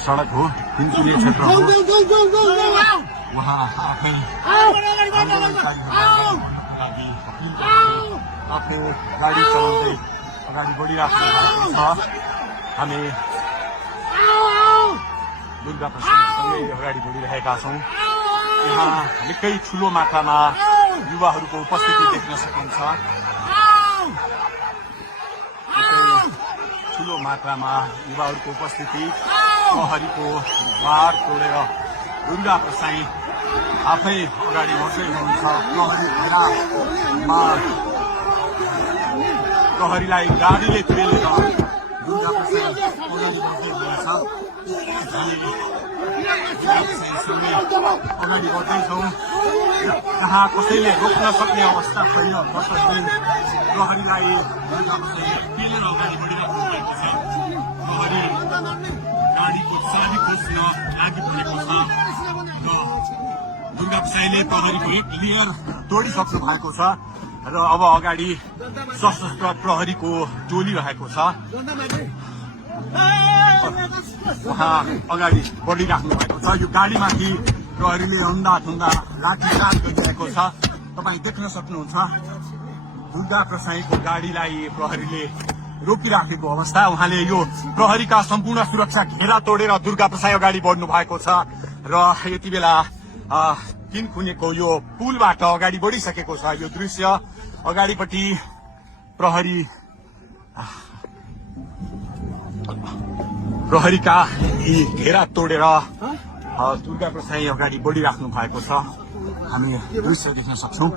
सडक हो, तिनकुने क्षेत्र हो। उहाँ आफै आफ्नो गाडी चलाउँदै अगाडि बढिराख्नु भएको छ। हामी दुर्गा प्रसादसँगै अगाडि बढिरहेका छौँ। यहाँ निकै ठुलो मात्रामा युवाहरूको उपस्थिति देख्न सकिन्छ। ठुलो मात्रामा युवाहरूको उपस्थिति, प्रहरीको बार तोडेर दुर्गा प्रसाई आफै अगाडि बढ्दै हुनुहुन्छ। प्रहरीलाई गाडीले पेलेर दुर्गा प्रसाई अगाडि बढ्दै हुनुहुन्छ। अगाडि बढ्दैछौँ, जहाँ कसैले रोक्न सक्ने अवस्था छैन। प्रहरीलाई दुर्गा प्रसाई पेलेर अगाडि बढिरहेको भएको छ। प्रहरी गाडीको चाबी खोज्न लागि परेको छ र दुर्गा प्रसाईले प्रहरीको एक लेयर तोडिसक्नु भएको छ र अब अगाडि सशस्त्र प्रहरीको टोली रहेको छ। उहाँ अगाडि बढिराख्नु भएको छ। यो गाडीमाथि प्रहरीले अन्धाधुन्दा लाठीचार्ज गरिरहेको छ। तपाईँ देख्न सक्नुहुन्छ दुर्गा प्रसाईको गाडीलाई प्रहरीले रोकिराखेको अवस्था। उहाँले यो प्रहरीका सम्पूर्ण सुरक्षा घेरा तोडेर दुर्गा प्रसाई अगाडि बढ्नु भएको छ र यति बेला तिनकुनेको यो पुलबाट अगाडि बढिसकेको छ। यो दृश्य अगाडिपट्टि प्रहरीका यी घेरा तोडेर दुर्गा प्रसाई अगाडि बढिराख्नु भएको छ। हामी दृश्य देख्न सक्छौं।